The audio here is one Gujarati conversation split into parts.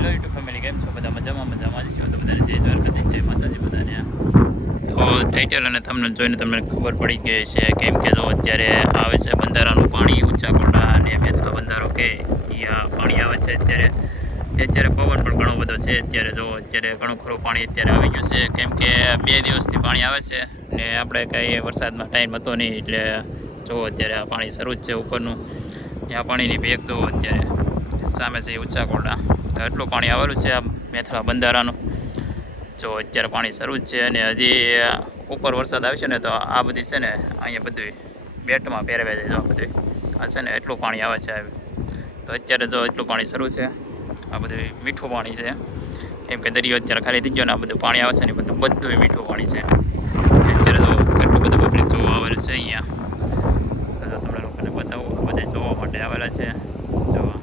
હેલો યુટ્યુબ ફેમિલી, કેમ છો બધા? મજામાં જ છો તો બધાને જય દ્વારકાધીશ, જય માતાજી બધાને. તો ટાઇટલ અને તમને જોઈને તમને ખબર પડી ગઈ છે, કેમ કે જો અત્યારે આવે છે બંધારાનું પાણી, ઊંચા કોરડા અને મેથલા બંધારો કે અહીંયા પાણી આવે છે અત્યારે પવન પણ ઘણો બધો છે. અત્યારે ઘણું ખરું પાણી અત્યારે આવી ગયું છે, કેમ કે 2 દિવસથી પાણી આવે છે ને આપણે કાંઈ વરસાદમાં ટાઈમ હતો નહીં, એટલે જો અત્યારે આ પાણી શરૂ જ છે ઉપરનું. આ પાણીની ભેગ જુઓ, અત્યારે સામે છે ઊંચા કોરડા, તો એટલું પાણી આવેલું છે આ મેથલા બંધારાનું. જો અત્યારે પાણી શરૂ જ છે અને હજી ઉપર વરસાદ આવશે ને તો આ બધી છે ને અહીંયા બધું બેટમાં પહેરવે છે. જો બધું આ છે ને એટલું પાણી આવે છે. તો અત્યારે જો એટલું પાણી શરૂ છે, આ બધું મીઠું પાણી છે, કેમ કે દરિયો અત્યારે ખાલી થઈ ગયો ને આ બધું પાણી આવે છે ને બધું મીઠું પાણી છે. અત્યારે જો કેટલું બધું પબ્લિક જોવા આવેલું છે અહીંયા. તમને લોકોને બતાવું, આ બધા જોવા માટે આવેલા છે. જોવા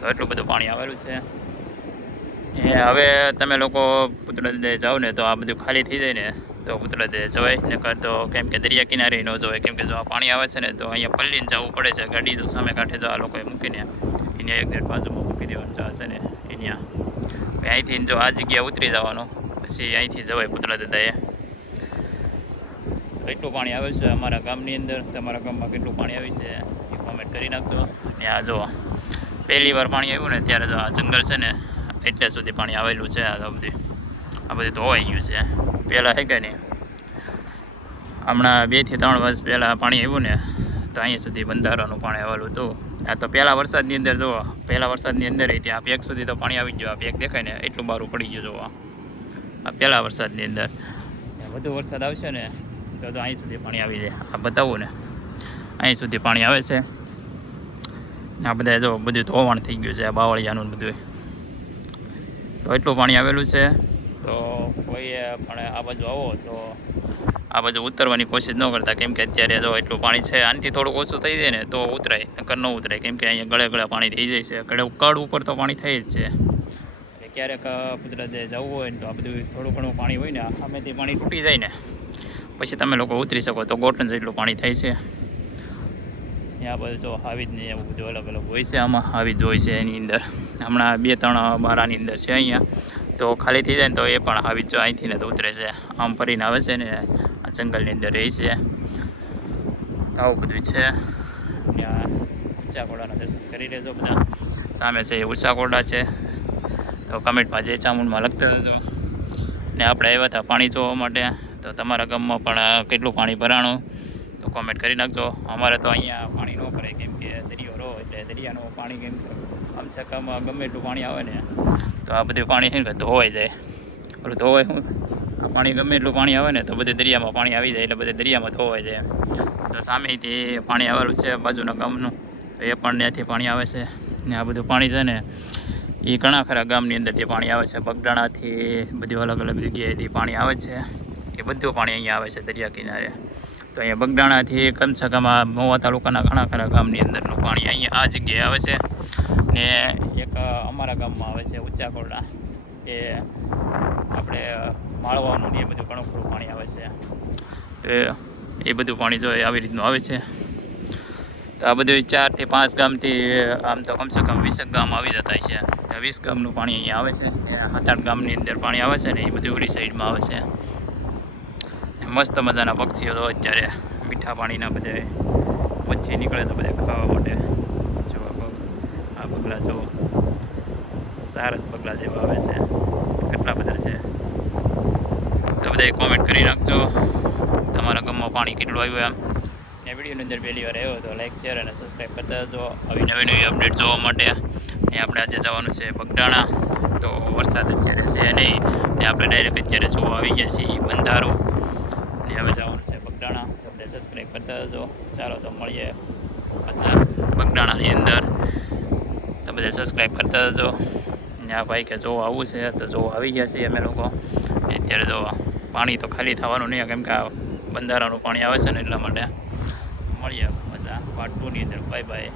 તો એટલું બધું પાણી આવેલું છે. હવે તમે લોકો પુતળા દે જાઓ ને તો આ બધું ખાલી થઈ જાય ને તો પુતળા દે જવાય, નકર તો કેમ કે દરિયા કિનારે ન જવાય, કેમ કે જો આ પાણી આવે છે ને તો અહીંયા પલ્લીને જવું પડે છે. ગાડી તો સામે કાંઠે જો આ લોકોએ મૂકીને એને એક ડેટ બાજુમાં મૂકી દેવાનું છે ને અહીંયા અહીંથી જો આ જગ્યા ઉતરી જવાનું, પછી અહીંથી જવાય પુતળા દાદાએ. કેટલું પાણી આવે છે અમારા ગામની અંદર, તમારા ગામમાં કેટલું પાણી આવ્યું છે એ કોમેન્ટ કરી નાખજો. ને આ જો પહેલી વાર પાણી આવ્યું ને ત્યારે જો આ જંગલ છે ને એટલે સુધી પાણી આવેલું છે. આ બધું ધોવાઈ ગયું છે. પહેલાં હે કે નહીં, હમણાં 2 થી 3 વર્ષ પહેલાં પાણી આવ્યું ને તો અહીંયા સુધી બંધારાનું પાણી આવેલું હતું. આ તો પહેલાં વરસાદની અંદર જુઓ, પહેલાં વરસાદની અંદર ત્યાં પેક સુધી તો પાણી આવી ગયું. આ પેક દેખાય ને એટલું બારું પડી ગયું. જુઓ આ પહેલાં વરસાદની અંદર. વધુ વરસાદ આવશે ને તો અહીં સુધી પાણી આવી જાય. આ બતાવું ને અહીં સુધી પાણી આવે છે. આ બધા જો બધું ધોવાણ થઈ ગયું છે, આ બાવળિયાનું બધું. તો એટલું પાણી આવેલું છે. તો કોઈએ પણ આ બાજુ આવો તો આ બાજુ ઉતરવાની કોશિશ ન કરતા, કેમ કે અત્યારે જો એટલું પાણી છે. આનાથી થોડુંક ઓછું થઈ જાય ને તો ઉતરાય, નકર ન ઉતરાય, કેમ કે અહીંયા ગળે પાણી થઈ જાય છે. કડ ઉપર તો પાણી થઈ જ છે. એટલે ક્યારેક કુદરતે જવું હોય ને તો આ બધું થોડું ઘણું પાણી હોય ને સામેથી પાણી તૂટી જાય ને પછી તમે લોકો ઉતરી શકો. તો ગોટન જેટલું પાણી થાય છે. આ બધું જો આવી જ નહીં, એવું બધું અલગ હોય છે. આમાં આવી જ હોય છે એની અંદર. હમણાં 2-3 બારાની અંદર છે અહીંયા, તો ખાલી થઈ જાય ને તો એ પણ આવી જ અહીંથી ને તો ઉતરે છે. આમ ફરીને આવે છે ને આ જંગલની અંદર રહે છે. આવું બધું છે. ત્યાં ઊંચા કોરડાના દર્શન કરી લેજો બધા. સામે છે એ ઊંચા કોરડા છે. તો કમેન્ટમાં જય ચામુંડમાં લખતા જજો. ને આપણે આવ્યા હતા પાણી જોવા માટે, તો તમારા ગામમાં પણ કેટલું પાણી ભરાણું તો કોમેન્ટ કરી નાખજો. અમારે તો અહીંયા પાણી ન ભરાય, કેમ કે દરિયો રહો એટલે દરિયાનું પાણી કેમ કે આમ છકામાં ગમે એટલું પાણી આવે ને તો આ બધું પાણી છે ને ધોવાઈ જાય. ઓલું ધોવાય શું, આ પાણી ગમે એટલું પાણી આવે ને તો બધે દરિયામાં પાણી આવી જાય, એટલે બધે દરિયામાં ધોવાઈ જાય. તો સામેથી પાણી આવેલું છે બાજુના ગામનું, તો એ પણ ત્યાંથી પાણી આવે છે. ને આ બધું પાણી છે ને એ ઘણા ખરા ગામની અંદરથી પાણી આવે છે. બગડાણાથી બધી અલગ જગ્યાએથી પાણી આવે છે. એ બધું પાણી અહીંયા આવે છે દરિયા કિનારે. તો અહીંયા બગડાણાથી કમસે કમ મહુવા તાલુકાના ઘણા ખરા ગામની અંદરનું પાણી અહીંયા આ જગ્યાએ આવે છે. ને એક અમારા ગામમાં આવે છે ઊંચા કોરડા, એ આપણે માળવાનું ને એ બધું ઘણું ખરું પાણી આવે છે. તો એ બધું પાણી જો આવી રીતનું આવે છે. તો આ બધું 4 થી 5 ગામથી આમ તો કમસે કમ 20 ગામ આવી જતા છે. 20 ગામનું પાણી અહીંયા આવે છે. 7-8 ગામની અંદર પાણી આવે છે ને એ બધું ઉરી સાઈડમાં આવે છે. મસ્ત મજાના પક્ષીઓ તો અત્યારે મીઠા પાણીના બધે મચ્છી નીકળે તો બધે ખાવા માટે. જો આ બગલા જો સારસ બગલા જેવા આવે છે, કેટલા બધા છે. તો બધા કોમેન્ટ કરી નાખજો તમારા ગામમાં પાણી કેટલું આવ્યું એમ. ને વિડીયોની અંદર પહેલી વાર આવ્યો તો લાઈક, શેર અને સબસ્ક્રાઈબ કરતા જજો આવી નવી અપડેટ જોવા માટે. ને આપણે આજે જવાનું છે બગડાણા. તો વરસાદ અત્યારે છે નહીં ને આપણે ડાયરેક્ટ અત્યારે જોવા આવી ગયા છીએ બંધારો. ને હવે જવાનું છે બગડાણા. તો બધા સબસ્ક્રાઈબ કરતા જજો. ચાલો તો મળીએ પાછા બગડાણાની અંદર. તો બધા સબસ્ક્રાઈબ કરતા જજો. ને આ ભાઈ કે જોવા આવવું છે તો જોવા આવી ગયા છીએ અમે લોકો. અત્યારે જો પાણી તો ખાલી થવાનું નહીં, કેમ કે આ બંધારાનું પાણી આવે છે ને એટલા માટે. મળીએ પાછા પાર્ટ 2ની અંદર. Bye bye.